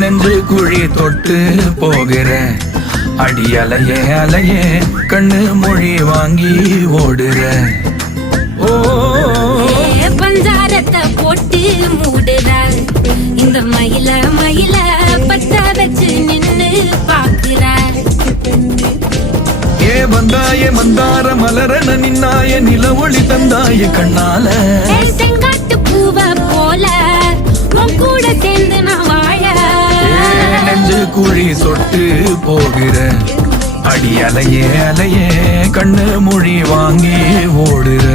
நெஞ்சு குழி தொட்டு போகிற அடி அலையே அலையே கண்ணு மொழி வாங்கி ஓடுற. ஓ பஞ்சாரத்தை போட்டு மூடுறாள் இந்த மயில மயில பத்த வச்சு நின்னு பாக்குறாள். ஏ வந்தாயே மந்தார மலரன நின்னாய நில ஒளி தந்தாய கண்ணால. செங்காட்டு பூவ போல உன் கூட சேர்ந்து நான் வாழ. நெஞ்சு குழி தொட்டு போகிற அடி அலையே அலையே கண்ணு மொழி வாங்கி ஓடுற.